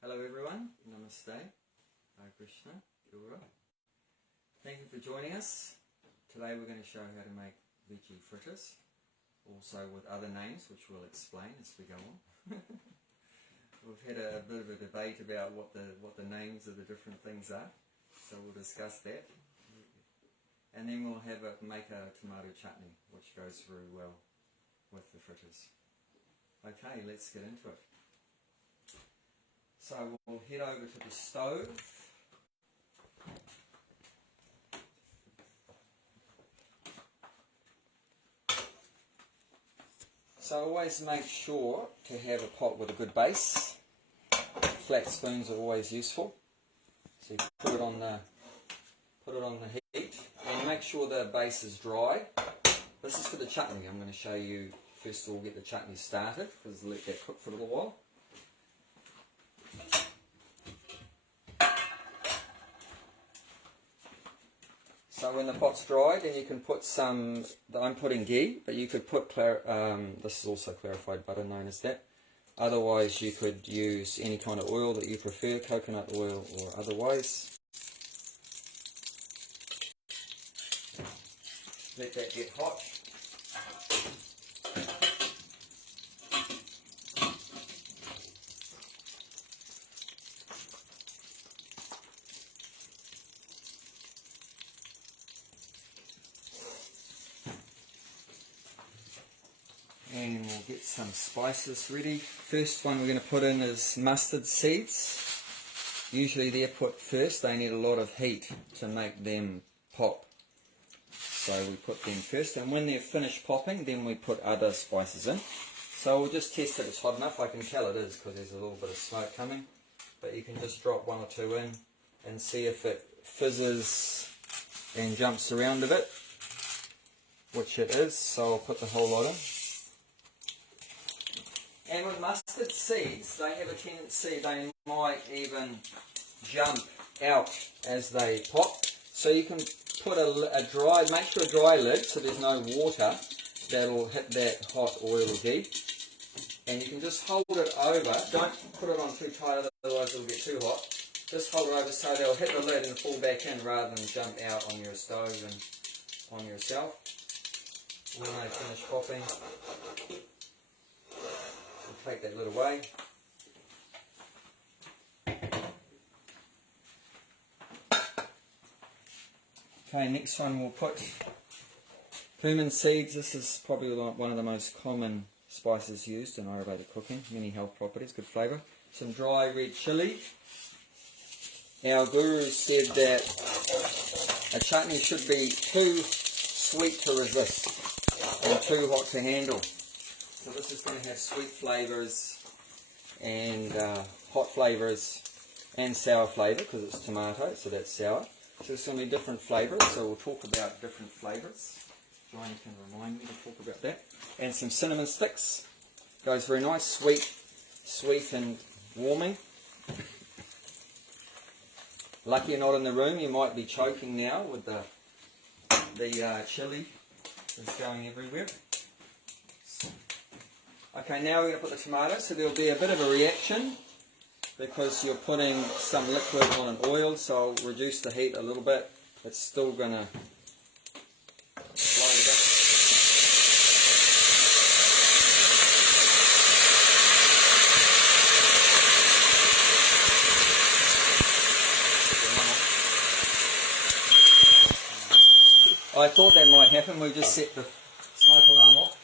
Hello everyone, namaste, Krishna, Kia. Thank you for joining us. Today we're going to show how to make veggie fritters, also with other names which we'll explain as we go on. We've had a bit of a debate about what the names of the different things are, so we'll discuss that. And then we'll make a tomato chutney which goes very well with the fritters. Okay, let's get into it. So we'll head over to the stove. So always make sure to have a pot with a good base. Flat spoons are always useful. So you put it on the heat and make sure the base is dry. This is for the chutney. I'm going to show you first of all get the chutney started because let that cook for a little while. So when the pot's dry, then you can put some, I'm putting ghee, but you could put, this is also clarified butter known as that. Otherwise you could use any kind of oil that you prefer, coconut oil or otherwise. Let that get hot. And we'll get some spices ready. First one we're going to put in is mustard seeds. Usually they're put first, they need a lot of heat to make them pop. So we put them first, and when they're finished popping, then we put other spices in. So we'll just test if it's hot enough. I can tell it is because there's a little bit of smoke coming. But you can just drop one or two in and see if it fizzes and jumps around a bit, which it is. So I'll put the whole lot in. And with mustard seeds, they have a tendency, they might even jump out as they pop. So you can put make sure a dry lid so there's no water that'll hit that hot oil or ghee. And you can just hold it over, don't put it on too tight otherwise it'll get too hot. Just hold it over so they'll hit the lid and fall back in rather than jump out on your stove and on yourself. When they finish popping, take that lid away. Okay, next one we'll put cumin seeds. This is probably one of the most common spices used in Ayurvedic cooking. Many health properties, good flavour. Some dry red chilli. Our guru said that a chutney should be too sweet to resist and too hot to handle. So this is going to have sweet flavours and hot flavours and sour flavour because it's tomato, so that's sour. So it's going to be different flavours, so we'll talk about different flavours. Johnny can remind me to talk about that. And some cinnamon sticks. Goes very nice, sweet and warming. Lucky you're not in the room, you might be choking now with the chilli that's going everywhere. Okay, now we're going to put the tomatoes, so there'll be a bit of a reaction because you're putting some liquid on an oil, so I'll reduce the heat a little bit. It's still going to flow a bit. I thought that might happen, we just set the smoke alarm off.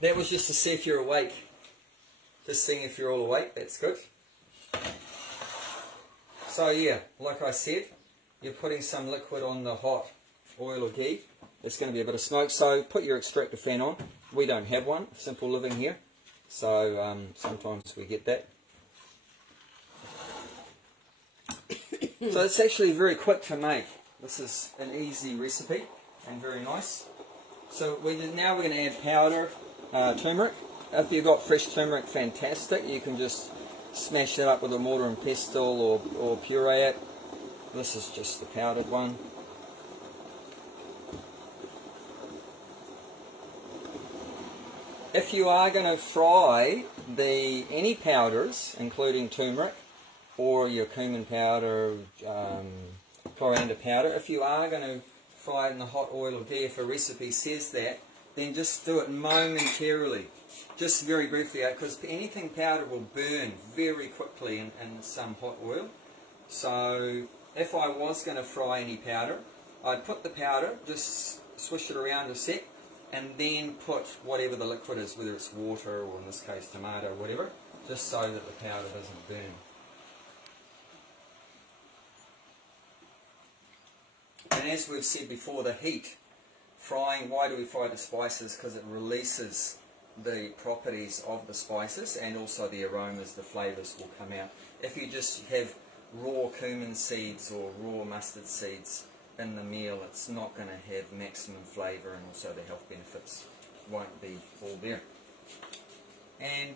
That was just to see if you're awake. Just seeing if you're all awake, that's good. So yeah, like I said, you're putting some liquid on the hot oil or ghee. There's going to be a bit of smoke, so put your extractor fan on. We don't have one, simple living here. So sometimes we get that. So it's actually very quick to make. This is an easy recipe and very nice. So now we're going to add powder, turmeric. If you've got fresh turmeric, fantastic. You can just smash that up with a mortar and pestle or puree it. This is just the powdered one. If you are going to fry any powders, including turmeric or your cumin powder, coriander powder, if you are going to fry it in the hot oil or ghee, if a recipe says that, then just do it momentarily, just very briefly, because anything powdered will burn very quickly in some hot oil. So if I was going to fry any powder, I'd put the powder, just swish it around a sec, and then put whatever the liquid is, whether it's water or in this case tomato or whatever, just so that the powder doesn't burn. And as we've said before, the heat, frying, why do we fry the spices? Because it releases the properties of the spices and also the aromas, the flavours will come out. If you just have raw cumin seeds or raw mustard seeds in the meal, it's not going to have maximum flavour, and also the health benefits won't be all there. And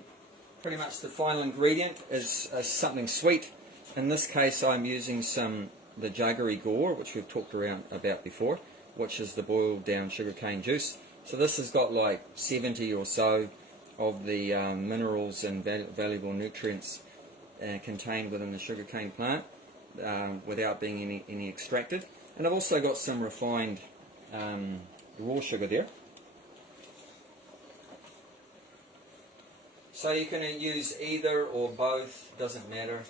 pretty much the final ingredient is something sweet. In this case I'm using the jaggery gore, which we've talked about before, which is the boiled down sugarcane juice. So this has got like 70 or so of the minerals and valuable nutrients contained within the sugarcane plant without being any extracted. And I've also got some refined raw sugar there. So you can use either or both, doesn't matter.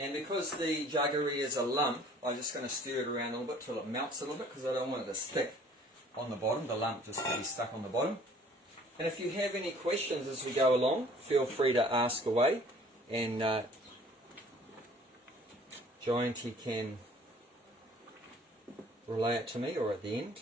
And because the jaggery is a lump, I'm just going to stir it around a little bit till it melts a little bit, because I don't want it to stick on the bottom, the lump just to be stuck on the bottom. And if you have any questions as we go along, feel free to ask away, and Gianty can relay it to me or at the end.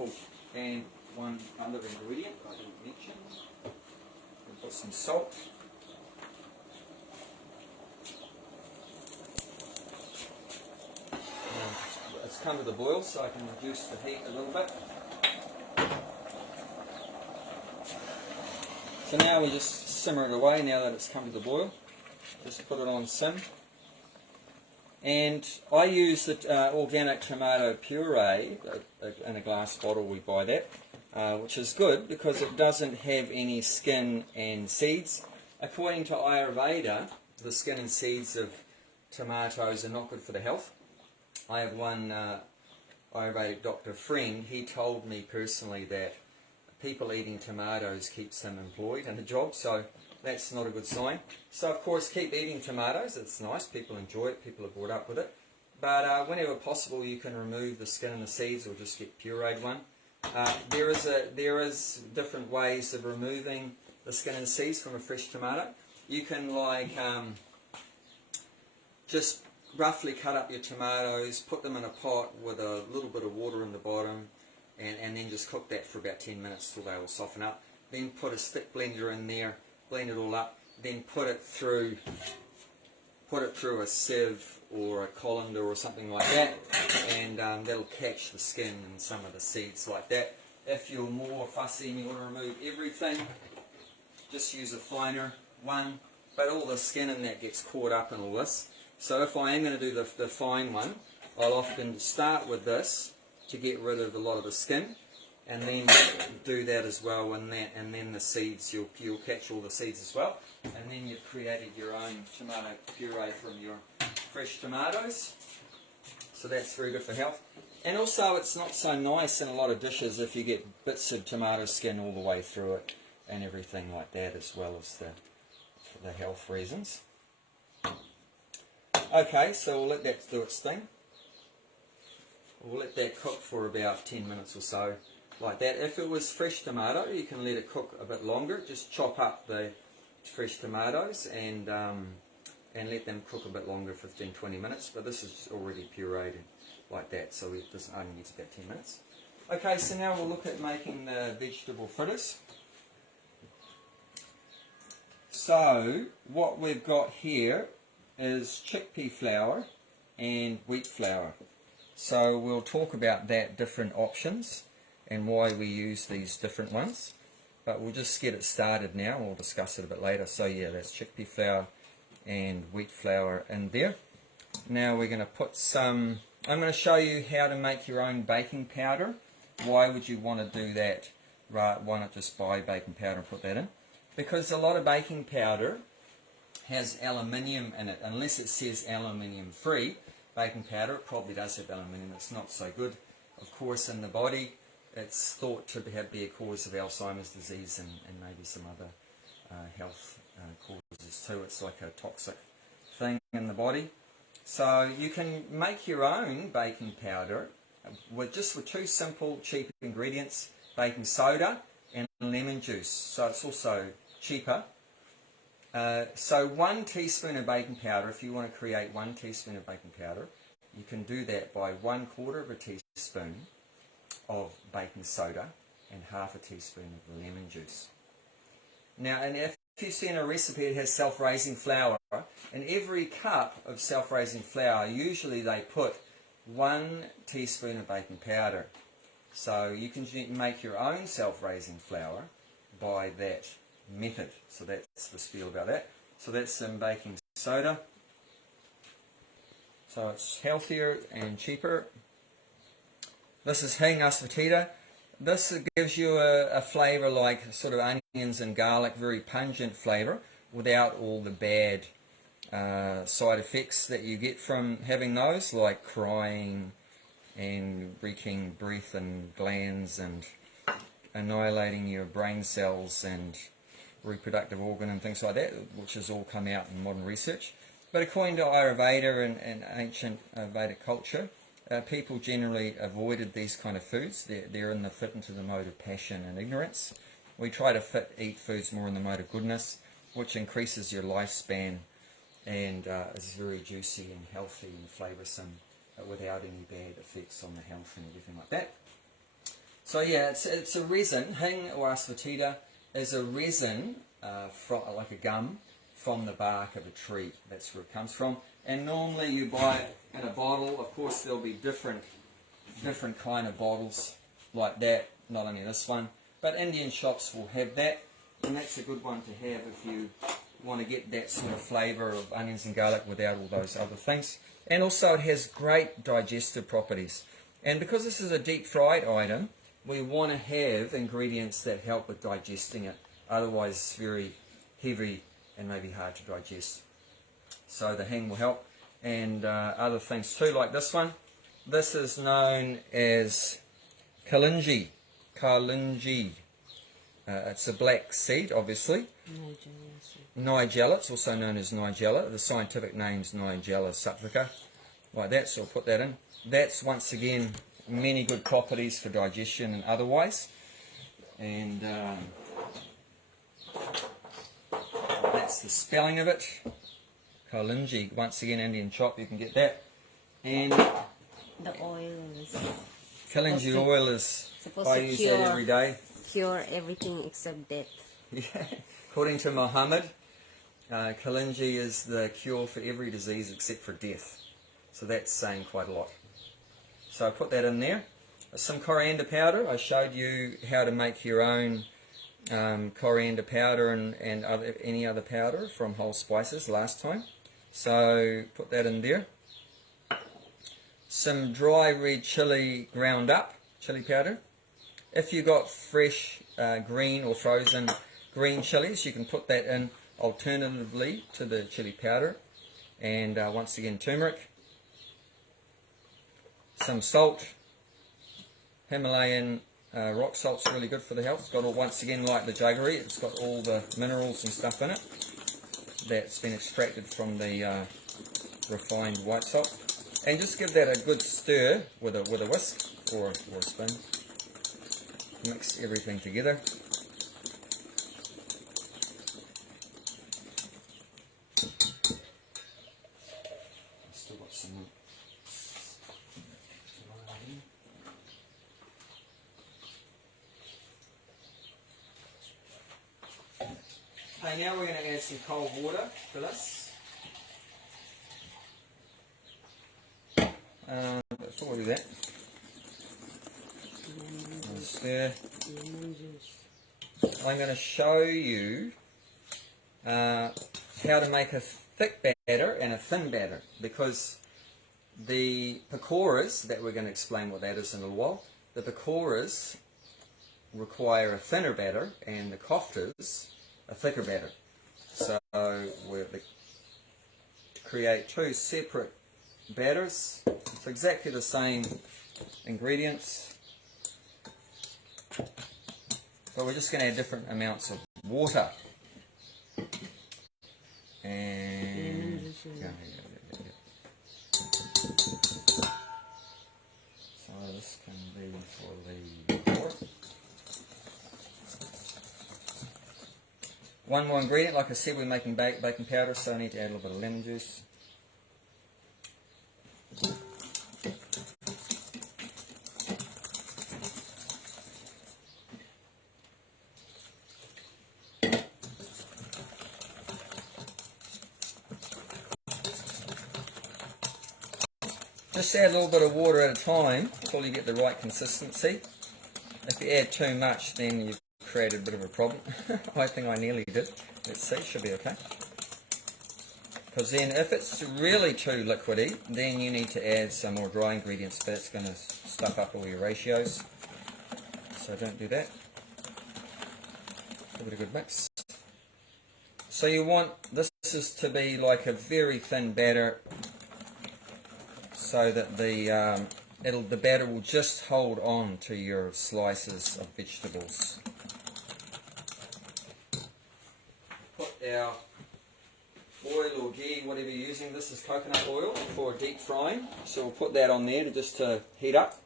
Oh, and one other ingredient I didn't mention. We'll put some salt. Now, it's come to the boil, so I can reduce the heat a little bit. So now we just simmer it away now that it's come to the boil. Just put it on sim. And I use the organic tomato puree in a glass bottle. We buy that, which is good because it doesn't have any skin and seeds. According to Ayurveda, the skin and seeds of tomatoes are not good for the health. I have one Ayurvedic doctor friend. He told me personally that people eating tomatoes keeps them employed in a job, so that's not a good sign. So of course keep eating tomatoes, it's nice, people enjoy it, people are brought up with it. But whenever possible you can remove the skin and the seeds or just get pureed one. There is different ways of removing the skin and seeds from a fresh tomato. You can just roughly cut up your tomatoes, put them in a pot with a little bit of water in the bottom, and then just cook that for about 10 minutes till they will soften up. Then put a stick blender in there, blend it all up, then put it through a sieve or a colander or something like that, and that'll catch the skin and some of the seeds like that. If you're more fussy and you want to remove everything, just use a finer one, but all the skin in that gets caught up in all this. So if I am going to do the fine one, I'll often start with this to get rid of a lot of the skin, and then do that as well, and then the seeds, you'll catch all the seeds as well, and then you've created your own tomato puree from your fresh tomatoes. So that's very good for health. And also it's not so nice in a lot of dishes if you get bits of tomato skin all the way through it and everything like that, as well as for the health reasons. Okay, so we'll let that do its thing. We'll let that cook for about 10 minutes or so, like that. If it was fresh tomato, you can let it cook a bit longer. Just chop up the fresh tomatoes and let them cook a bit longer, 15-20 minutes. But this is already pureed like that, so this only needs about 10 minutes. Okay, so now we'll look at making the vegetable fritters. So what we've got here is chickpea flour and wheat flour. So we'll talk about that, different options and why we use these different ones. But we'll just get it started now and we'll discuss it a bit later. So yeah, that's chickpea flour and wheat flour in there. Now we're going to put some, I'm going to show you how to make your own baking powder. Why would you want to do that? Right, why not just buy baking powder and put that in? Because a lot of baking powder has aluminium in it. Unless it says aluminium free baking powder, it probably does have aluminium. It's not so good. Of course, in the body, it's thought to be a cause of Alzheimer's disease and maybe some other health causes too. It's like a toxic thing in the body. So you can make your own baking powder with two simple, cheap ingredients: baking soda and lemon juice. So it's also cheaper. So 1 teaspoon of baking powder, if you want to create 1 teaspoon of baking powder, you can do that by 1/4 of a teaspoon of baking soda and 1/2 teaspoon of lemon juice. Now, and if you see in a recipe it has self-raising flour, in every cup of self-raising flour, usually they put 1 teaspoon of baking powder. So you can make your own self-raising flour by that method. So that's the spiel about that. So that's some baking soda. So it's healthier and cheaper. This is hing, asafetida. This gives you a flavour like sort of onions and garlic, very pungent flavour, without all the bad side effects that you get from having those, like crying and reeking breath and glands and annihilating your brain cells and reproductive organ and things like that, which has all come out in modern research. But according to Ayurveda and ancient Vedic culture, people generally avoided these kind of foods. They're fit into the mode of passion and ignorance. We try to eat foods more in the mode of goodness, which increases your lifespan and is very juicy and healthy and flavoursome without any bad effects on the health and everything like that. So yeah, it's a resin. Hing or asafetida is a resin, like a gum, from the bark of a tree. That's where it comes from. And normally you buy it in a bottle. Of course there'll be different kind of bottles like that, not only this one, but Indian shops will have that, and that's a good one to have if you want to get that sort of flavour of onions and garlic without all those other things. And also it has great digestive properties. And because this is a deep fried item, we want to have ingredients that help with digesting it. Otherwise it's very heavy and maybe hard to digest. So the hing will help, and other things too, like this one. This is known as kalonji. It's a black seed, obviously. Nigella, it's also known as Nigella. The scientific name's Nigella subtrica, like that, so I'll put that in. That's, once again, many good properties for digestion and otherwise. And that's the spelling of it. Kalonji, once again, Indian chop, you can get that. And the oil is... Kalonji oil is, I use that every day. Cure everything except death. Yeah. According to Muhammad, kalonji is the cure for every disease except for death. So that's saying quite a lot. So I put that in there. Some coriander powder. I showed you how to make your own coriander powder and any other powder from whole spices last time. So put that in there. Some dry red chili ground up, chili powder. If you got fresh green or frozen green chilies, you can put that in alternatively to the chili powder. And once again, turmeric. Some salt. Himalayan rock salt's really good for the health. It's got all, once again, like the jaggery, it's got all the minerals and stuff in it that's been extracted from the refined white salt. And just give that a good stir with a whisk or a spoon. Mix everything together. Still got some. Okay, now we're going to add some cold water to this. Before we do that, stir. I'm going to show you how to make a thick batter and a thin batter, because the pakoras, that we're going to explain what that is in a little while, the pakoras require a thinner batter and the koftas a thicker batter. So we're to create two separate batters. It's exactly the same ingredients, but we're just going to add different amounts of water. And so this can be for the core. One more ingredient, like I said, we're making baking powder, so I need to add a little bit of lemon juice. Just add a little bit of water at a time until you get the right consistency. If you add too much, then you've created a bit of a problem. I think I nearly did. Let's see, should be okay. Because then if it's really too liquidy, then you need to add some more dry ingredients, but it's going to stuff up all your ratios. So don't do that. Give it a good mix. So you want this is to be like a very thin batter, so that the batter will just hold on to your slices of vegetables. Put our oil or ghee, whatever you're using. This is coconut oil for deep frying, so we'll put that on there to heat up.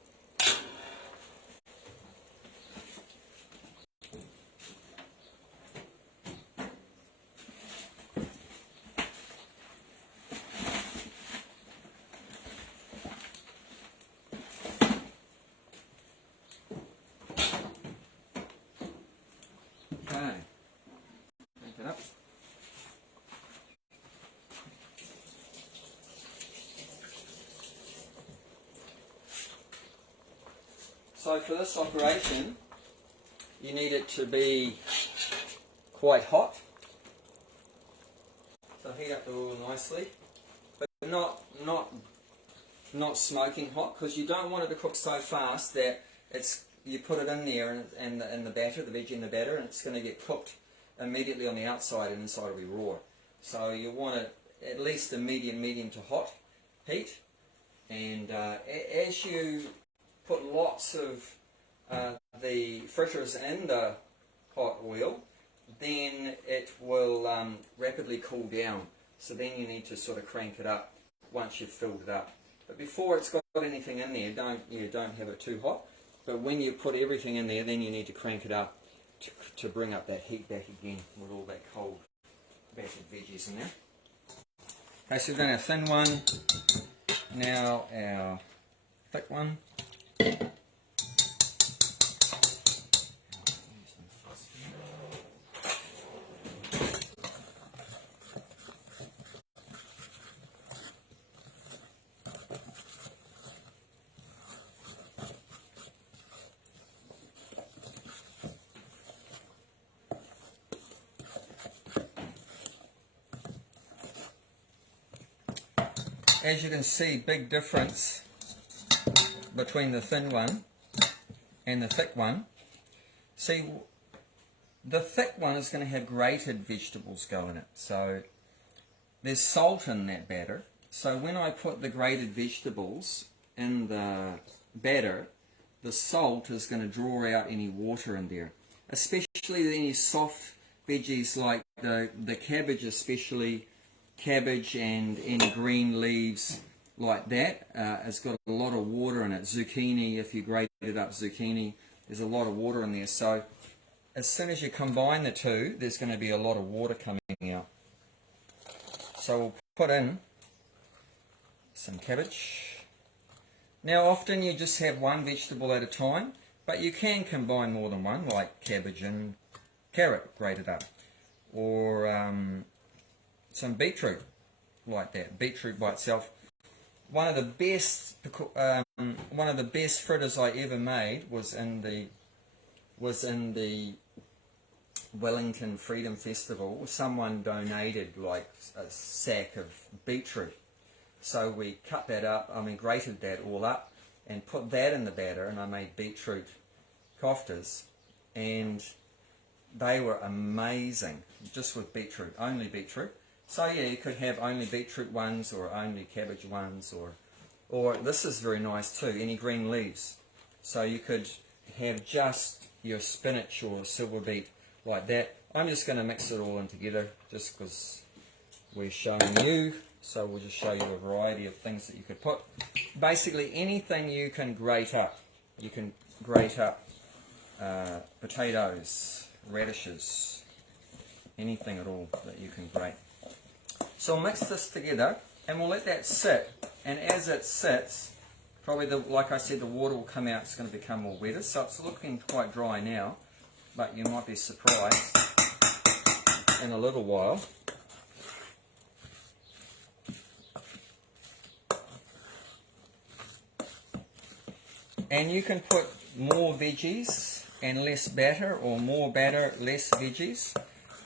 Okay, crank it up. So for this operation, you need it to be quite hot. So heat up the oil nicely, but not smoking hot, because you don't want it to cook so fast that you put it in there and the batter, the veggie in the batter, and it's going to get cooked immediately on the outside and inside will be raw. So you want it at least a medium to hot heat, and as you put lots of the fritters in the hot oil, then it will rapidly cool down. So then you need to sort of crank it up once you've filled it up. But before it's got anything in there, don't have it too hot. But when you put everything in there, then you need to crank it up to bring up that heat back again with all that cold battered veggies in there. Okay, so we've done our thin one, now our thick one. As you can see, big difference between the thin one and the thick one. See, the thick one is going to have grated vegetables go in it. So there's salt in that batter. So when I put the grated vegetables in the batter, the salt is going to draw out any water in there. Especially any soft veggies like the cabbage, especially cabbage and any green leaves like that. It's got a lot of water in it. Zucchini, if you grated up zucchini, there's a lot of water in there. So as soon as you combine the two, there's going to be a lot of water coming out. So we'll put in some cabbage. Now often you just have one vegetable at a time, but you can combine more than one, like cabbage and carrot grated up, or some beetroot, like that. Beetroot by itself. One of the best fritters I ever made was in the Wellington Freedom Festival. Someone donated like a sack of beetroot, so we cut that up. Grated that all up and put that in the batter, and I made beetroot koftas, and they were amazing, just with beetroot, only beetroot. So yeah, you could have only beetroot ones or only cabbage ones, or this is very nice too, any green leaves. So you could have just your spinach or silverbeet like that. I'm just going to mix it all in together just because we're showing you, so we'll just show you a variety of things that you could put. Basically anything you can grate up. You can grate up potatoes, radishes, anything at all that you can grate. So we'll mix this together and we'll let that sit, and as it sits, probably like I said, the water will come out. It's going to become more wetter, so it's looking quite dry now, but you might be surprised in a little while. And you can put more veggies and less batter, or more batter, less veggies.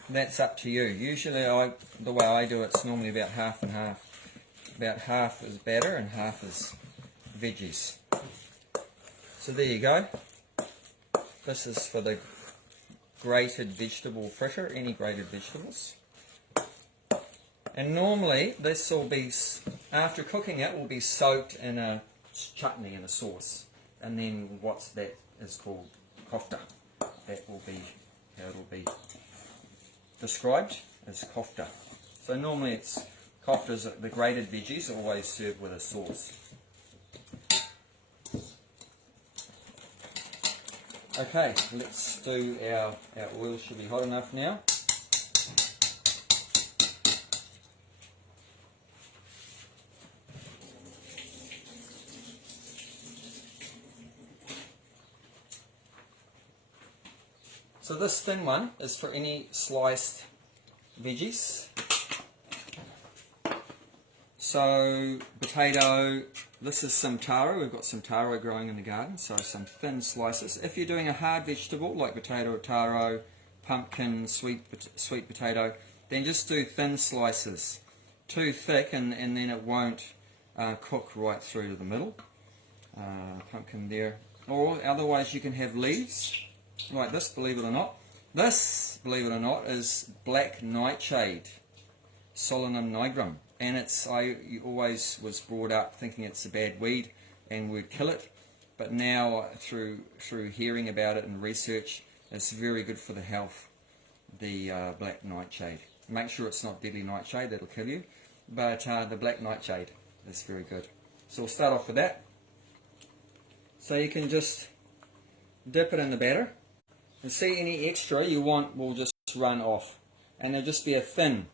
That's up to you. Usually the way I do it's normally about half and half. About half is batter and half is veggies. So there you go. This is for the grated vegetable fritter, any grated vegetables. And normally this will be, after cooking it, will be soaked in a chutney, in a sauce. And then that is called kofta. That will be how it will be described as kofta. So normally it's koftas, the grated veggies are always served with a sauce. Okay, let's do our oil. Should be hot enough now. So this thin one is for any sliced veggies. So potato, this is some taro. We've got some taro growing in the garden, so some thin slices. If you're doing a hard vegetable like potato or taro, pumpkin, sweet potato, then just do thin slices. Too thick and then it won't cook right through to the middle. Pumpkin there. Or otherwise you can have leaves like this, believe it or not. This, believe it or not, is black nightshade, Solanum nigrum. And I always was brought up thinking it's a bad weed and we'd kill it. But now, through hearing about it and research, it's very good for the health, the black nightshade. Make sure it's not deadly nightshade, that'll kill you. But the black nightshade is very good. So we'll start off with that. So you can just dip it in the batter. And see, any extra you want will just run off. And there'll just be a thin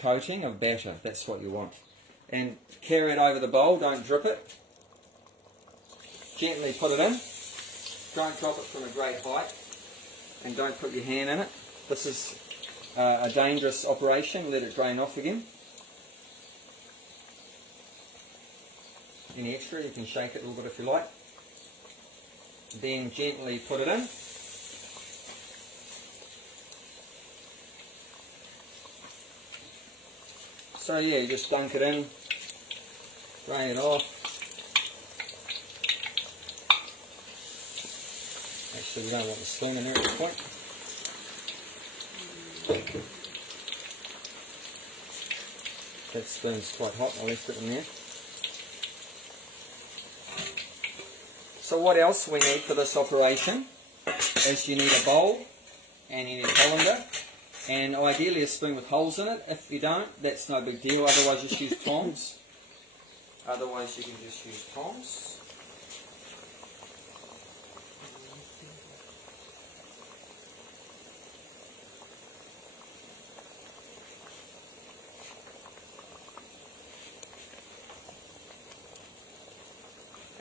coating of batter. That's what you want. And carry it over the bowl, don't drip it. Gently put it in. Don't drop it from a great height. And don't put your hand in it. This is a dangerous operation. Let it drain off again. Any extra, you can shake it a little bit if you like. Then gently put it in. So yeah, you just dunk it in, drain it off. Actually, we don't want the spoon in there at this point. That spoon's quite hot, I left it in there. So what else we need for this operation is you need a bowl and you need a colander and ideally a spoon with holes in it. If you don't, that's no big deal, otherwise just use tongs. Otherwise you can just use tongs.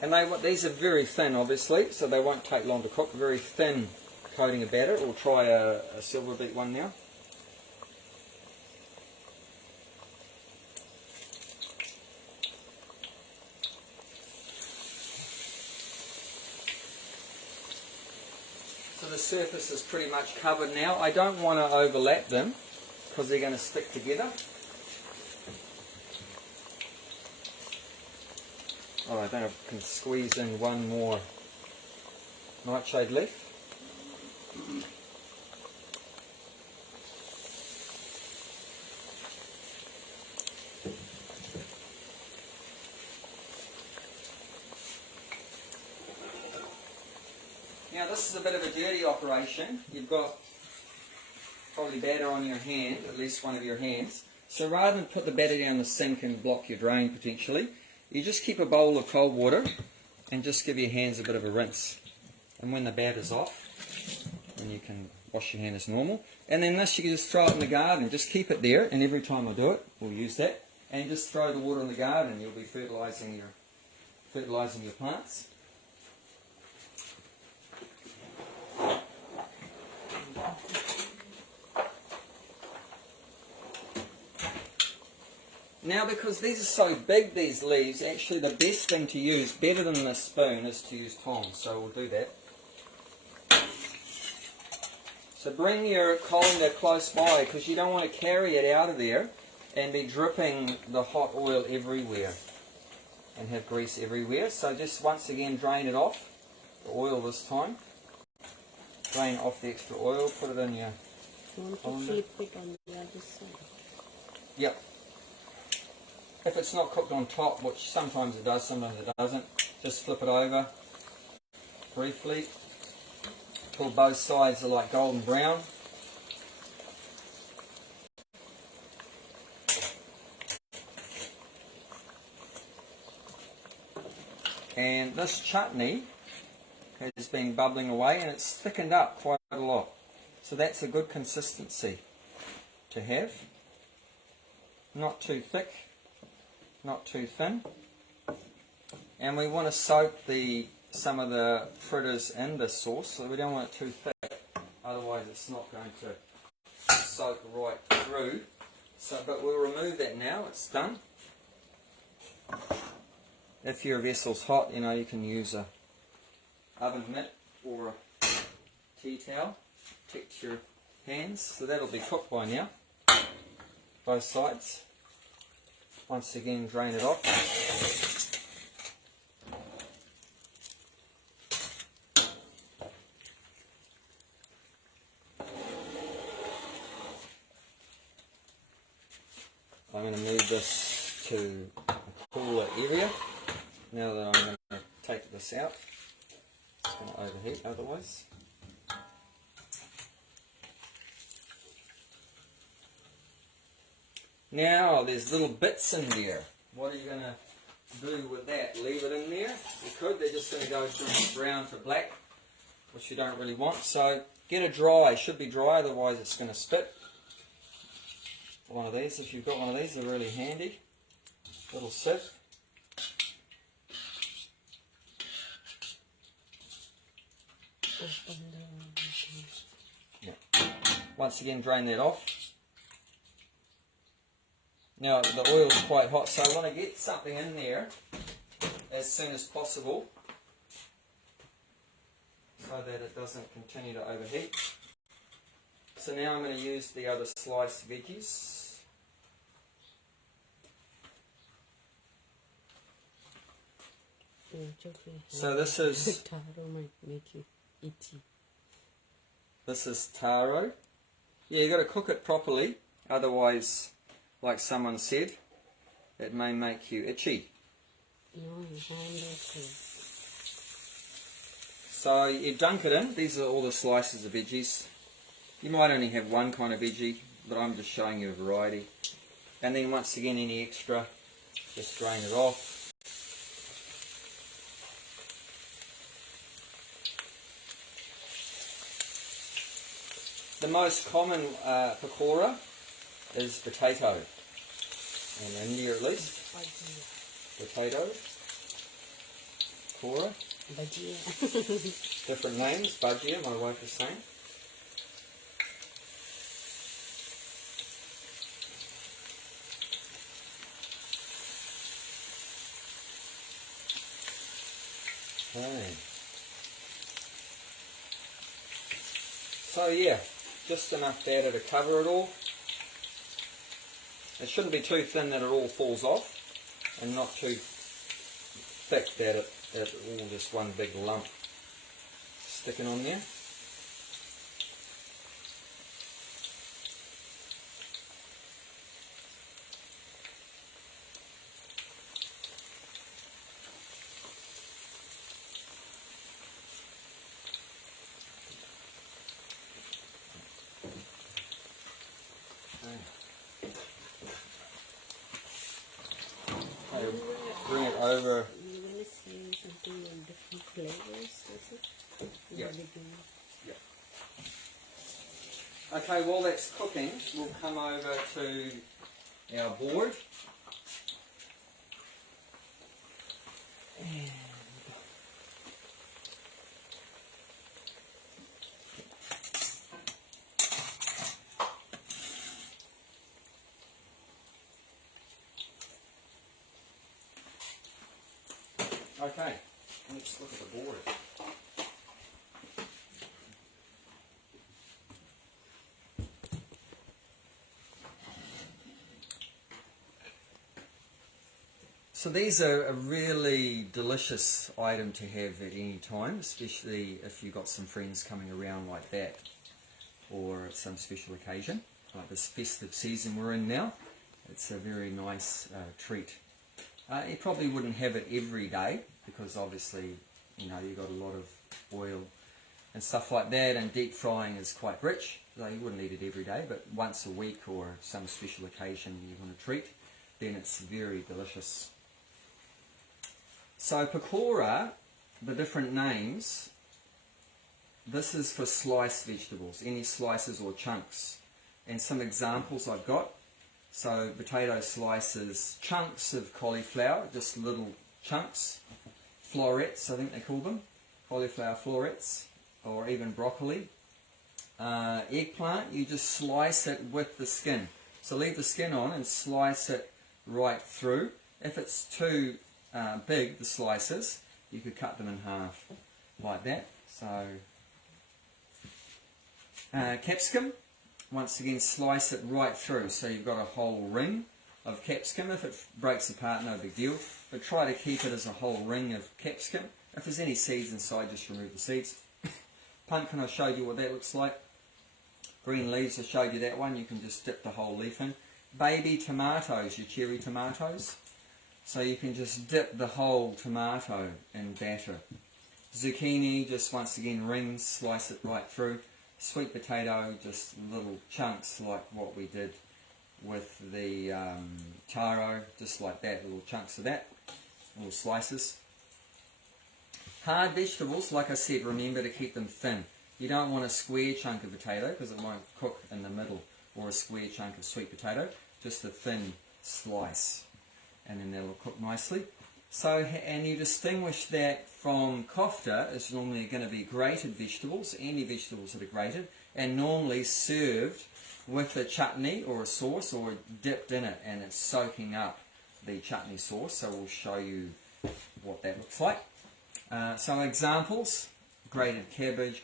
And these are very thin, obviously, so they won't take long to cook. Very thin coating of batter. We'll try a silverbeet one now. So the surface is pretty much covered now. I don't want to overlap them because they're going to stick together. Oh, I think I can squeeze in one more nightshade leaf. Now this is a bit of a dirty operation. You've got probably batter on your hand, at least one of your hands. So rather than put the batter down the sink and block your drain potentially, you just keep a bowl of cold water and just give your hands a bit of a rinse. And when the batter's off, then you can wash your hand as normal. And then this you can just throw it in the garden, just keep it there, and every time I do it, we'll use that. And just throw the water in the garden and you'll be fertilising your plants. Now because these are so big, these leaves, actually the best thing to use, better than the spoon, is to use tongs. So we'll do that. So bring your colander close by because you don't want to carry it out of there and be dripping the hot oil everywhere and have grease everywhere. So just once again drain it off, the oil this time. Drain off the extra oil, put it in your colander. Flip it on the other side. Yep. If it's not cooked on top, which sometimes it does, sometimes it doesn't, just flip it over briefly till both sides are like golden brown. And this chutney has been bubbling away and it's thickened up quite a lot. So that's a good consistency to have. Not too thick, not too thin. And we want to soak some of the fritters in this sauce, so we don't want it too thick, otherwise it's not going to soak right through. So, but we'll remove that now, it's done. If your vessel's hot, you know, you can use a oven mitt or a tea towel, protect your hands. So that'll be cooked by now, both sides. Once again, drain it off. I'm going to move this to a cooler area now that I'm going to take this out. It's going to overheat otherwise. Now there's little bits in there. What are you going to do with that? Leave it in there? You could. They're just going to go from brown to black, which you don't really want. So get it dry. It should be dry, otherwise it's going to spit. One of these, if you've got one of these, they're really handy. Little sieve. Yeah. Once again, drain that off. Now the oil is quite hot, so I want to get something in there as soon as possible so that it doesn't continue to overheat. So now I'm going to use the other sliced veggies. So this is taro might make you itchy. This is taro. Yeah, you got to cook it properly, otherwise, like someone said, it may make you itchy. No, your hand also. So you dunk it in. These are all the slices of veggies. You might only have one kind of veggie, but I'm just showing you a variety. And then once again, any extra, just drain it off. The most common pakora is potato, in India at least. Potato. pakora. Bhajia. Different names, bhajia, my wife is saying. Okay. So yeah, just enough batter to cover it all. It shouldn't be too thin that it all falls off, and not too thick that it all just one big lump sticking on there. Bring it over. You're going to say something in different flavors, is it? Yeah. Yeah. Okay, while that's cooking, we'll come over to our board. Okay, let's look at the board. So these are a really delicious item to have at any time, especially if you've got some friends coming around like that, or some special occasion, like this festive season we're in now. It's a very nice treat. You probably wouldn't have it every day because obviously, you know, you've got a lot of oil and stuff like that, and deep frying is quite rich, so you wouldn't eat it every day, but once a week or some special occasion you want to treat, then it's very delicious. So pakora, the different names, this is for sliced vegetables, any slices or chunks, and some examples I've got. So potato slices, chunks of cauliflower, just little chunks, florets I think they call them, cauliflower florets, or even broccoli. Eggplant, you just slice it with the skin. So leave the skin on and slice it right through. If it's too big, the slices, you could cut them in half like that. So capsicum, once again slice it right through, so you've got a whole ring of capsicum. If it breaks apart, no big deal, but try to keep it as a whole ring of capsicum. If there's any seeds inside, just remove the seeds. Pumpkin, I showed you what that looks like. Green leaves, I showed you that one, you can just dip the whole leaf in. Baby tomatoes, your cherry tomatoes, so you can just dip the whole tomato in batter. Zucchini, just once again rings, slice it right through. Sweet potato, just little chunks like what we did with the taro, just like that, little chunks of that, little slices. Hard vegetables, like I said, remember to keep them thin. You don't want a square chunk of potato because it won't cook in the middle, or a square chunk of sweet potato, just a thin slice, and then that'll cook nicely. So, and you distinguish that from kofta is normally going to be grated vegetables, any vegetables that are grated, and normally served with a chutney or a sauce, or dipped in it, and it's soaking up the chutney sauce. So we'll show you what that looks like. Some examples: grated cabbage,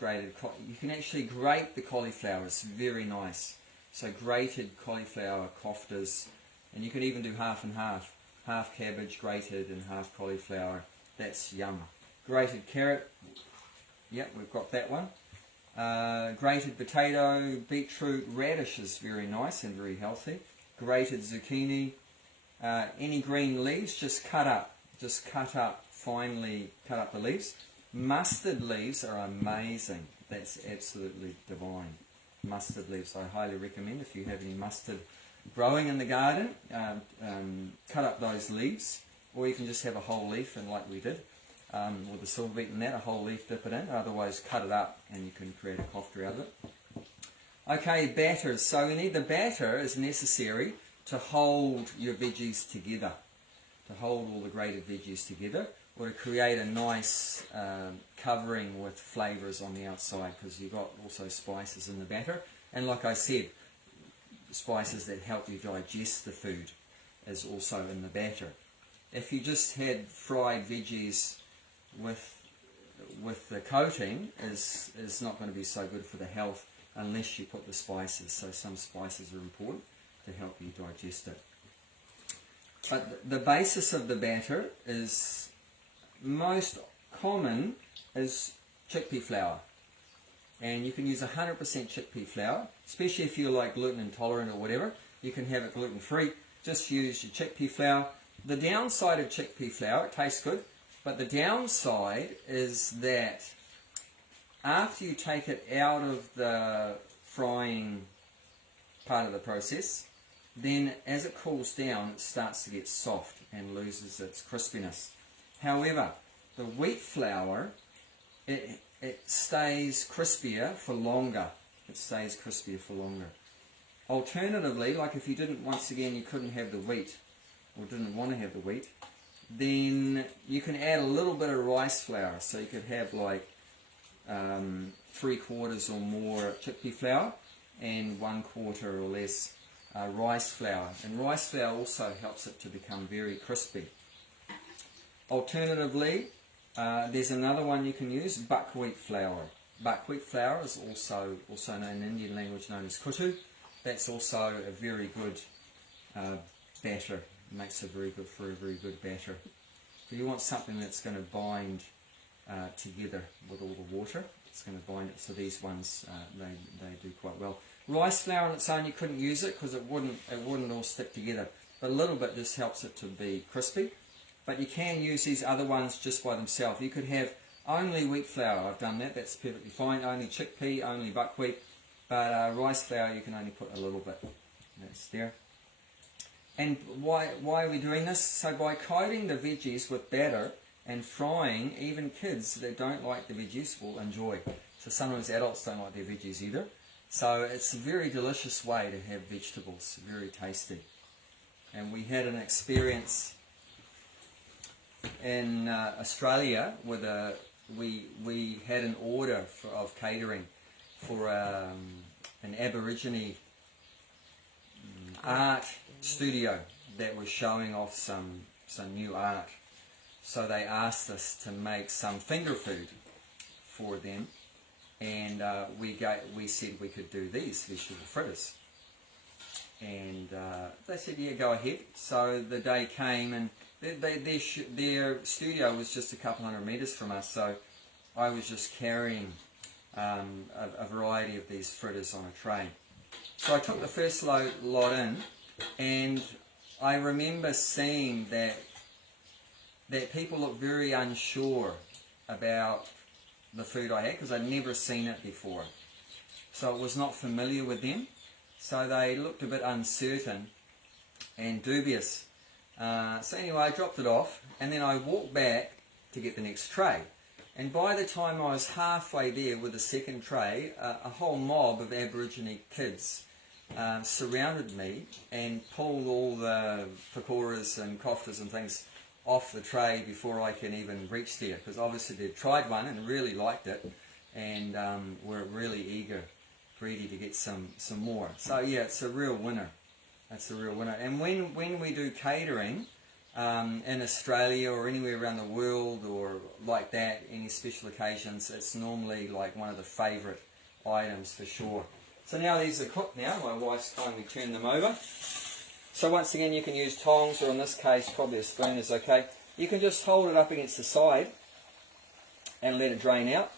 you can actually grate the cauliflower, it's very nice. So grated cauliflower koftas, and you could even do half and half. Half cabbage grated and half cauliflower, that's yum. Grated carrot, yep, we've got that one. Grated potato, beetroot, radish is very nice and very healthy. Grated zucchini, any green leaves, just cut up, finely cut up the leaves. Mustard leaves are amazing, that's absolutely divine. Mustard leaves, I highly recommend if you have any mustard growing in the garden, cut up those leaves, or you can just have a whole leaf, and like we did with the silverbeet and that, a whole leaf, dip it in, otherwise cut it up and you can create a kofta out of it. Okay, batters. So we need the batter is necessary to hold your veggies together, to hold all the grated veggies together. or to create a nice covering with flavours on the outside, because you've got also spices in the batter. And like I said, spices that help you digest the food is also in the batter. If you just had fried veggies with the coating, is not going to be so good for the health unless you put the spices. So some spices are important to help you digest it. But the basis of the batter is, most common is chickpea flour. And you can use 100% chickpea flour, especially if you're like gluten intolerant or whatever. You can have it gluten free. Just use your chickpea flour. The downside of chickpea flour, it tastes good, but the downside is that after you take it out of the frying part of the process, then as it cools down, it starts to get soft and loses its crispiness. However, the wheat flour, it stays crispier for longer. It stays crispier for longer. Alternatively, like if you didn't, once again, you couldn't have the wheat, or didn't want to have the wheat, then you can add a little bit of rice flour. So you could have like 3/4 or more chickpea flour and 1/4 or less rice flour. And rice flour also helps it to become very crispy. Alternatively, there's another one you can use, buckwheat flour. Buckwheat flour is also known in Indian language known as kutu. That's also a very good batter. It makes it very good for a very good batter. So you want something that's going to bind together with all the water. It's going to bind it. So these ones they do quite well. Rice flour on its own, you couldn't use it because it wouldn't all stick together. But a little bit just helps it to be crispy. But you can use these other ones just by themselves. You could have only wheat flour. I've done that. That's perfectly fine. Only chickpea, only buckwheat. But rice flour, you can only put a little bit. That's there. And why are we doing this? So by coating the veggies with batter and frying, even kids that don't like the veggies will enjoy. So sometimes adults don't like their veggies either. So it's a very delicious way to have vegetables. Very tasty. And we had an experience in Australia with we had an order of catering for an Aborigine art studio that was showing off some new art. So they asked us to make some finger food for them, and we said we could do these vegetable fritters. And they said, yeah, go ahead. So the day came, and their studio was just a couple hundred metres from us, so I was just carrying a variety of these fritters on a tray. So I took the first lot in, and I remember seeing that people looked very unsure about the food I had, because I'd never seen it before. So it was not familiar with them. So they looked a bit uncertain and dubious. So anyway, I dropped it off, and then I walked back to get the next tray. And by the time I was halfway there with the second tray, a whole mob of Aborigine kids surrounded me and pulled all the pakoras and koftas and things off the tray before I can even reach there, because obviously they'd tried one and really liked it, and were really greedy to get some more. So yeah, it's a real winner. It's a real winner. And when we do catering in Australia or anywhere around the world or like that, any special occasions, it's normally like one of the favourite items for sure. So now these are cooked now. My wife's kindly turned them over. So once again, you can use tongs, or in this case probably a spoon is okay. You can just hold it up against the side and let it drain out.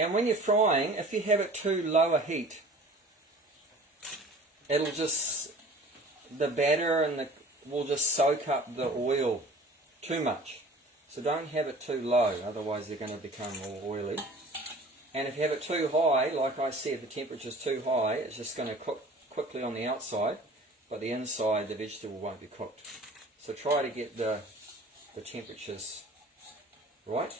And when you're frying, if you have it too low a heat, it'll just, the batter and will just soak up the oil too much. So don't have it too low, otherwise they're going to become all oily. And if you have it too high, like I said, the temperature's too high, it's just going to cook quickly on the outside, but the inside, the vegetable won't be cooked. So try to get the temperatures right.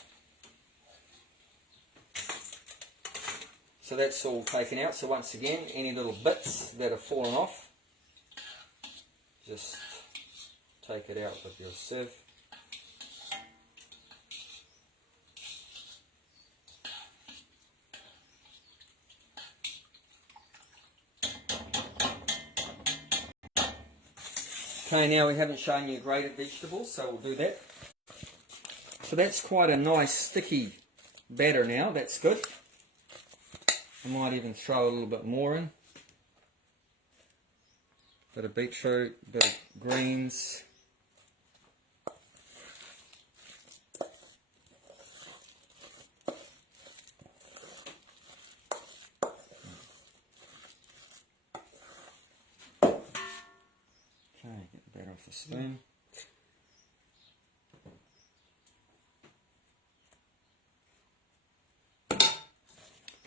So that's all taken out. So once again, any little bits that have fallen off, just take it out with your sieve. Okay, now we haven't shown you grated vegetables, so we'll do that. So that's quite a nice sticky batter now, that's good. I might even throw a little bit more in. Bit of beetroot, bit of greens. Okay, get the batter off the spoon.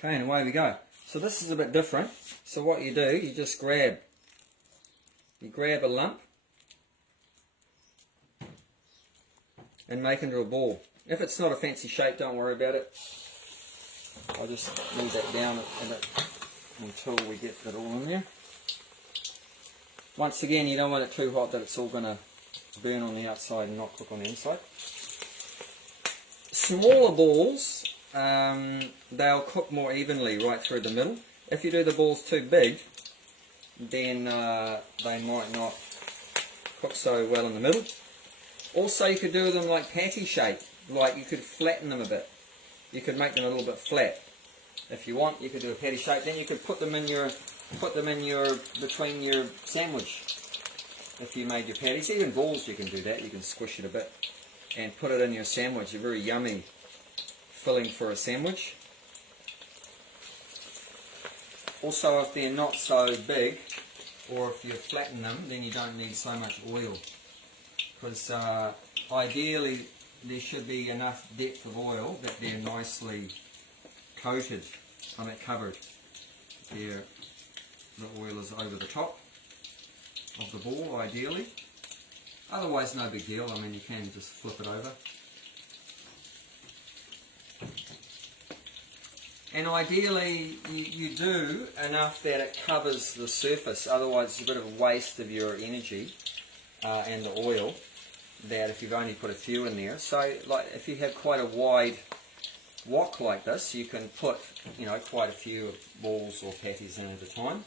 Okay, and away we go. So this is a bit different. So what you do, you just grab a lump and make into a ball. If it's not a fancy shape, don't worry about it. I'll just leave that down a bit until we get it all in there. Once again, you don't want it too hot that it's all going to burn on the outside and not cook on the inside. Smaller balls, they'll cook more evenly right through the middle. If you do the balls too big, then they might not cook so well in the middle. Also, you could do them like patty shape, like you could flatten them a bit. You could make them a little bit flat. If you want, you could do a patty shape. Then you could put them in your between your sandwich. If you made your patties, even balls, you can do that. You can squish it a bit and put it in your sandwich. A very yummy filling for a sandwich. Also, if they're not so big, or if you flatten them, then you don't need so much oil. Because ideally, there should be enough depth of oil that they're nicely coated, covered. The oil is over the top of the ball, ideally. Otherwise, no big deal. I mean, you can just flip it over. And ideally, you do enough that it covers the surface. Otherwise, it's a bit of a waste of your energy and the oil. That if you've only put a few in there. So, like, if you have quite a wide wok like this, you can put, quite a few balls or patties in at a time.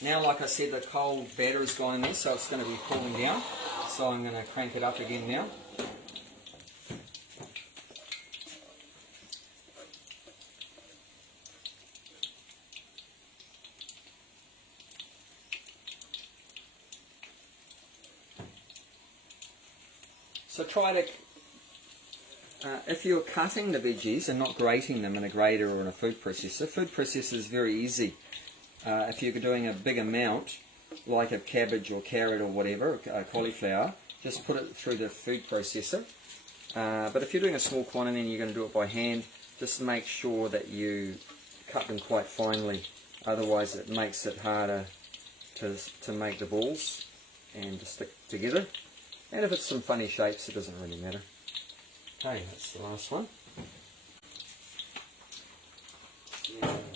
Now, like I said, the cold batter has gone in there, so it's going to be cooling down. So I'm going to crank it up again now. So try to, if you're cutting the veggies and not grating them in a grater or in a food processor is very easy. If you're doing a big amount, like a cabbage or carrot or whatever, cauliflower, just put it through the food processor. But if you're doing a small quantity and you're going to do it by hand, just make sure that you cut them quite finely. Otherwise it makes it harder to make the balls and to stick together. And if it's some funny shapes, it doesn't really matter. Okay, that's the last one.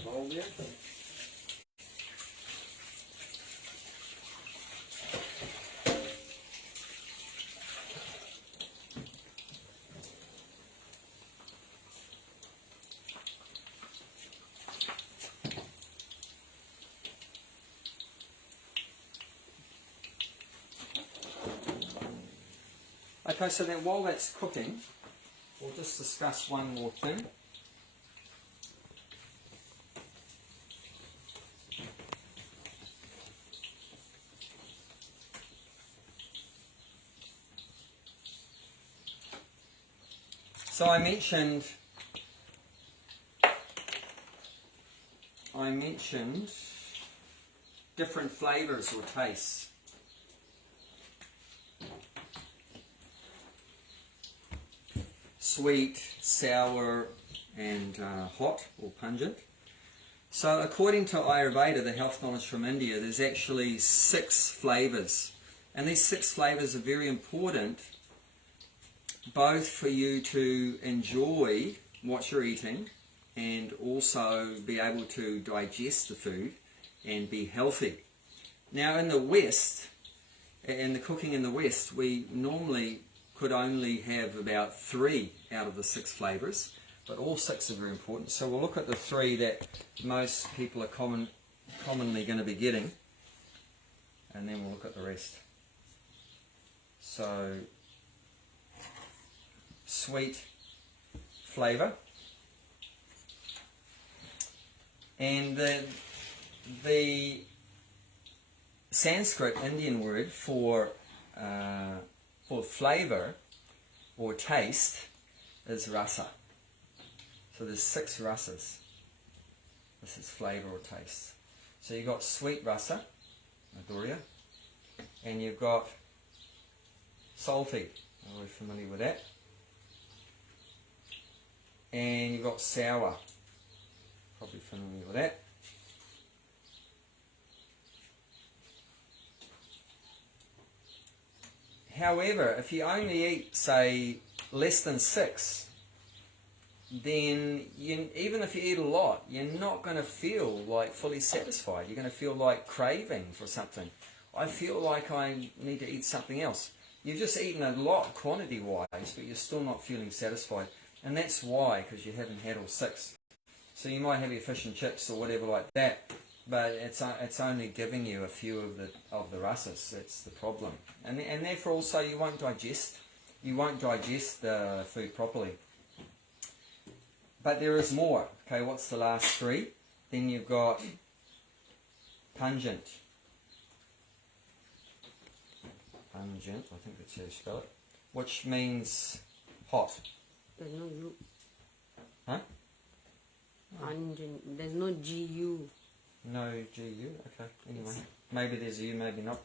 Bowl there. Okay, so then while that's cooking, we'll just discuss one more thing. So I mentioned different flavors or tastes. Sweet, sour, and hot or pungent. So according to Ayurveda, the health knowledge from India, there's actually 6 flavors. And these 6 flavors are very important, both for you to enjoy what you're eating, and also be able to digest the food and be healthy. Now in the West, in the cooking in the West, we normally could only have about 3 out of the 6 flavours, but all 6 are very important. So we'll look at the 3 that most people are commonly going to be getting, and then we'll look at the rest. So, sweet flavour, and the Sanskrit Indian word for flavour or taste is rasa. So there's 6 rasas. This is flavour or taste. So you've got sweet rasa, madhurya, and you've got salty. We're familiar with that. And you've got sour. Probably familiar with that. However, if you only eat, say, less than 6, then even if you eat a lot, you're not going to feel like fully satisfied. You're going to feel like craving for something. I feel like I need to eat something else. You've just eaten a lot quantity-wise, but you're still not feeling satisfied. And that's why, because you haven't had all 6. So you might have your fish and chips or whatever like that, but it's only giving you a few of the rasas. That's the problem, and therefore also you won't digest the food properly. But there is more. Okay, what's the last 3? Then you've got pungent. Pungent, I think that's how you spell it, which means hot. There's no U. Huh? Pungent. There's no GU. No GU? Okay, anyway. Maybe there's a U, maybe not.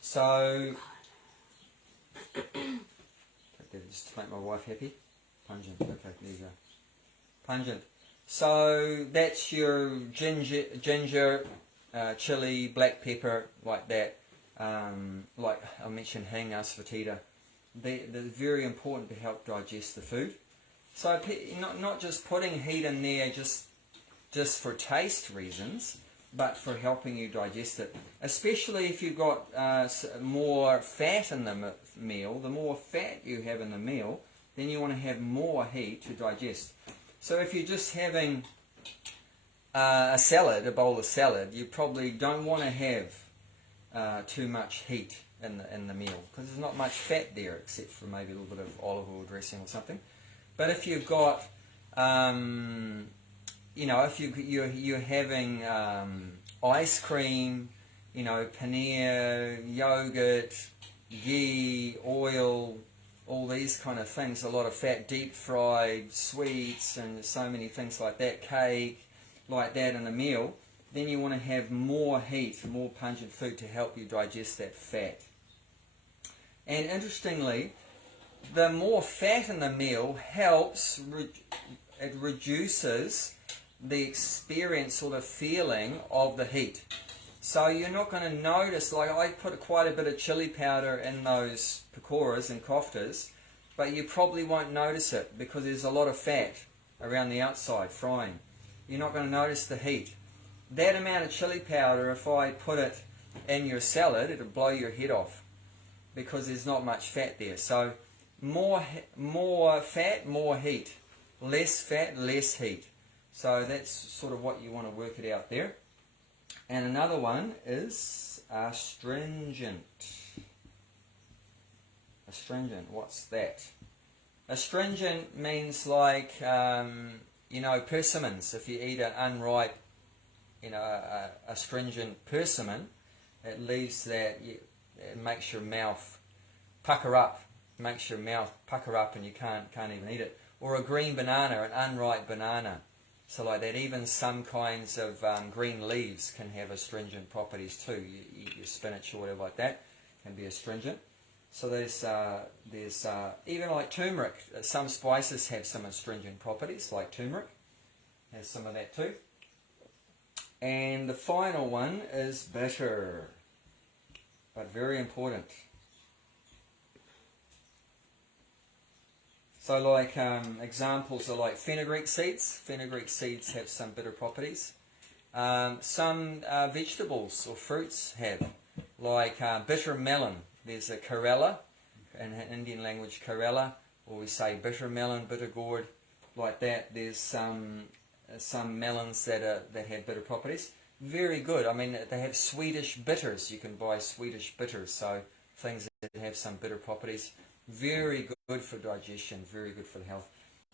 So, take that just to make my wife happy. Pungent, okay, there you go. Pungent. So, that's your ginger, chili, black pepper, like that. Like I mentioned, hing, asafetida. They're very important to help digest the food. So, not just putting heat in there just for taste reasons, but for helping you digest it. Especially if you've got more fat in the meal. The more fat you have in the meal, then you want to have more heat to digest. So if you're just having a salad, a bowl of salad, you probably don't want to have too much heat in the meal, because there's not much fat there except for maybe a little bit of olive oil dressing or something. But if you've got if you're having ice cream, paneer, yogurt, ghee, oil, all these kind of things, a lot of fat, deep fried, sweets, and so many things like that, cake, like that in a meal, then you want to have more heat, more pungent food to help you digest that fat. And interestingly, the more fat in the meal helps, it reduces the experience or the feeling of the heat. So you're not going to notice, like I put quite a bit of chili powder in those pakoras and koftas, but you probably won't notice it because there's a lot of fat around the outside frying. You're not going to notice the heat. That amount of chili powder, if I put it in your salad, it'll blow your head off because there's not much fat there. So more fat, more heat. Less fat, less heat. So that's sort of what you want to work it out there. And another one is astringent. Astringent, what's that? Astringent means like, persimmons. If you eat an unripe, astringent persimmon, it leaves that, it makes your mouth pucker up. Makes your mouth pucker up and you can't even eat it. Or a green banana, an unripe banana. So like that, even some kinds of green leaves can have astringent properties too. You eat your spinach or whatever like that, can be astringent. So there's even like turmeric. Some spices have some astringent properties, like turmeric has some of that too. And the final one is bitter, but very important. So like examples are like fenugreek seeds. Fenugreek seeds have some bitter properties. Some vegetables or fruits have, like bitter melon. There's a Karela, in Indian language Karela, or we say bitter melon, bitter gourd, like that. There's some melons that have bitter properties. Very good. I mean, they have Swedish bitters. You can buy Swedish bitters, so things that have some bitter properties. Very good for digestion, very good for the health.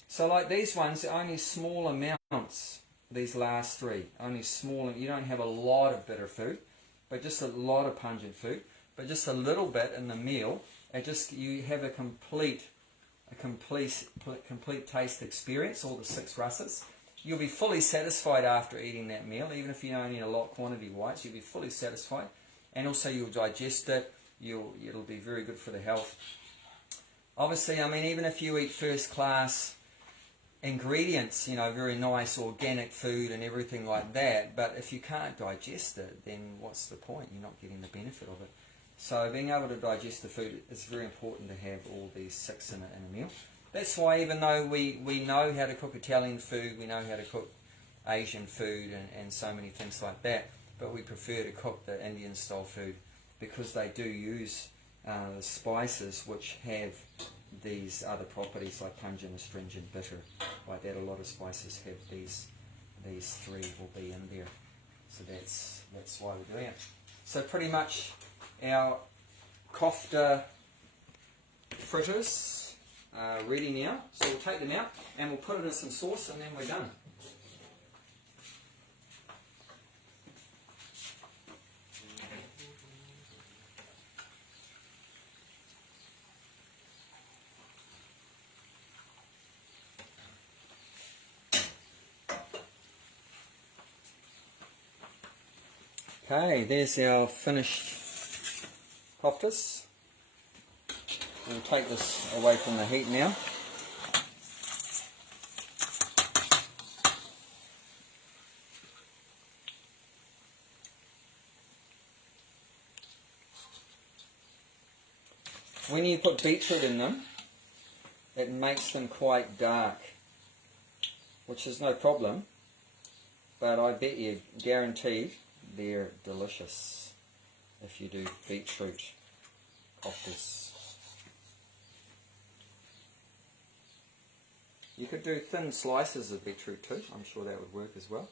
So like these ones, only small amounts, these last three, only small. You don't have a lot of bitter food, but just a lot of pungent food, but just a little bit in the meal, and just you have a complete taste experience, all the 6 rasas. You'll be fully satisfied after eating that meal, even if you don't eat a lot quantity-wise, you'll be fully satisfied, and also you'll digest it. It'll be very good for the health. Obviously, I mean, even if you eat first-class ingredients, you know, very nice organic food and everything like that, but if you can't digest it, then what's the point? You're not getting the benefit of it. So being able to digest the food is very important to have all these 6 in a meal. That's why even though we know how to cook Italian food, we know how to cook Asian food and so many things like that, but we prefer to cook the Indian style food because they do use the spices which have these other properties like pungent, astringent, bitter, like that. A lot of spices have these 3 will be in there. So that's why we're doing it. So pretty much our kofta fritters are ready now. So we'll take them out and we'll put it in some sauce and then we're done. Okay, there's our finished koftas. We'll take this away from the heat now. When you put beetroot in them, it makes them quite dark, which is no problem, but I bet you, guaranteed, they're delicious if you do beetroot koftas. You could do thin slices of beetroot too, I'm sure that would work as well.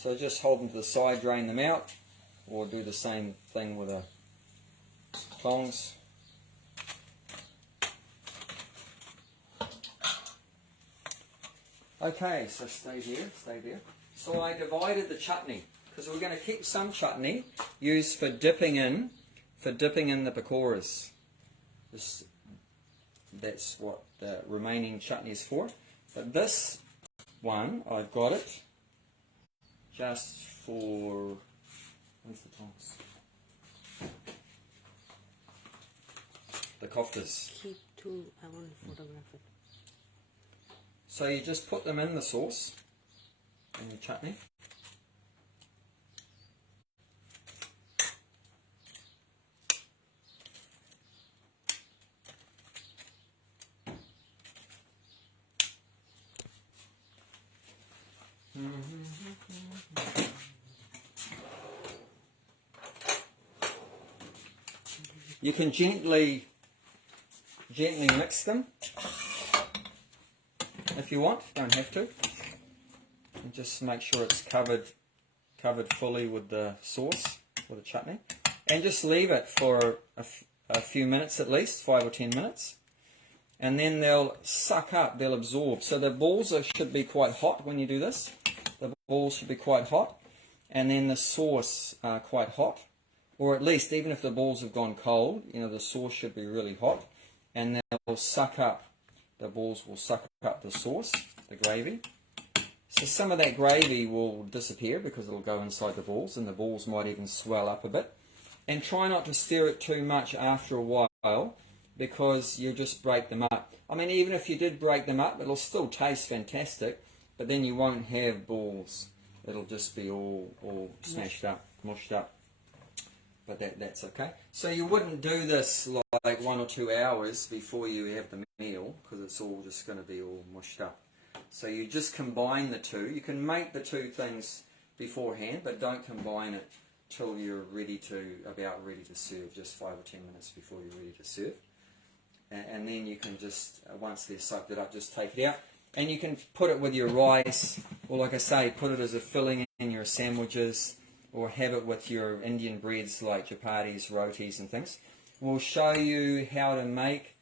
So just hold them to the side, drain them out, or do the same thing with the tongs. Okay, so stay there. So I divided the chutney, because we're going to keep some chutney used for dipping in the pakoras. That's what the remaining chutney is for. But this one, I've got it just for, where's the tongs? The koftas. Keep 2, I want to photograph it. So you just put them in the sauce, in the chutney. You can gently mix them if you want, don't have to. And just make sure it's covered fully with the sauce, with the chutney. And just leave it for a few minutes at least, 5 or 10 minutes. And then they'll suck up, they'll absorb. So the balls should be quite hot when you do this. The balls should be quite hot. And then the sauce quite hot. Or at least, even if the balls have gone cold, you know, the sauce should be really hot. And they'll suck up, the balls will suck up the sauce, the gravy. So some of that gravy will disappear because it'll go inside the balls, and the balls might even swell up a bit. And try not to stir it too much after a while, because you just break them up. I mean, even if you did break them up, it'll still taste fantastic, but then you won't have balls. it'll just be all smashed up, mushed up. But that's okay. So you wouldn't do this like 1 or 2 hours before you have the meal, because it's all just going to be all mushed up. So you just combine the two. You can make the two things beforehand, but don't combine it till you're about ready to serve, just 5 or 10 minutes before you're ready to serve. And then you can just, once they're soaked it up, just take it out. And you can put it with your rice, or like I say, put it as a filling in your sandwiches, or have it with your Indian breads like chapatis, rotis and things. We'll show you how to make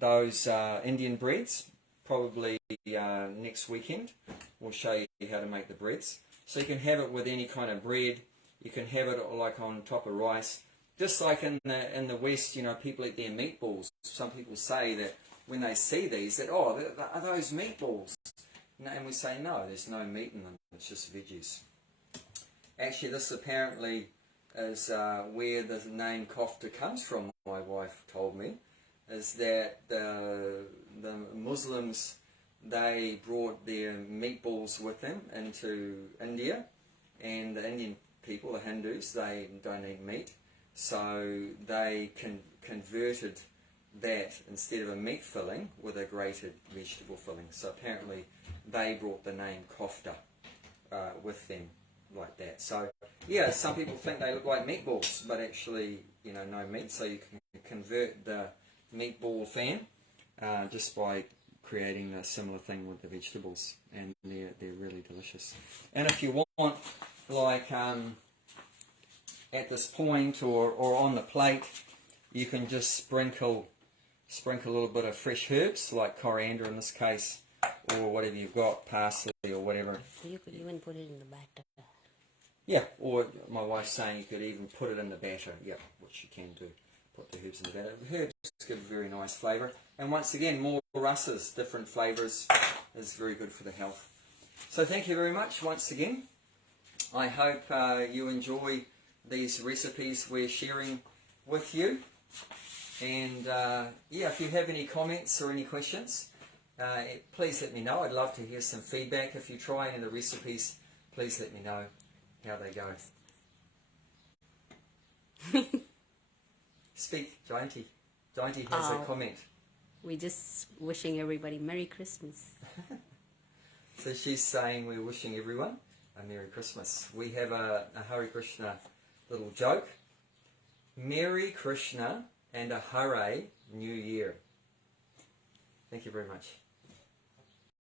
those Indian breads, probably next weekend. We'll show you how to make the breads. So you can have it with any kind of bread. You can have it like on top of rice. Just like in the West, you know, people eat their meatballs. Some people say that when they see these, that, oh, are those meatballs? And we say, no, there's no meat in them. It's just veggies. Actually, this apparently is where the name kofta comes from, my wife told me, is that the Muslims, they brought their meatballs with them into India, and the Indian people, the Hindus, they don't eat meat, so they converted that instead of a meat filling with a grated vegetable filling. So apparently they brought the name kofta with them like that. So yeah, some people think they look like meatballs, but actually, you know, no meat. So you can convert the meatball fan just by creating a similar thing with the vegetables, and they're really delicious. And if you want, like at this point or on the plate, you can just sprinkle a little bit of fresh herbs like coriander in this case, or whatever you've got, parsley or whatever. You could even put it in the batter. Yeah, or my wife's saying you could even put it in the batter. Yep, which you can do. Put the herbs in the batter. The herbs give a very nice flavour. And once again, more russes, different flavours, is very good for the health. So thank you very much once again. I hope you enjoy these recipes we're sharing with you. And yeah, if you have any comments or any questions, please let me know. I'd love to hear some feedback. If you try any of the recipes, please let me know how they go. Speak, Jayanti. Jayanti has a comment. We're just wishing everybody Merry Christmas. So she's saying we're wishing everyone a Merry Christmas. We have a Hare Krishna little joke. Merry Krishna and a Hare New Year. Thank you very much.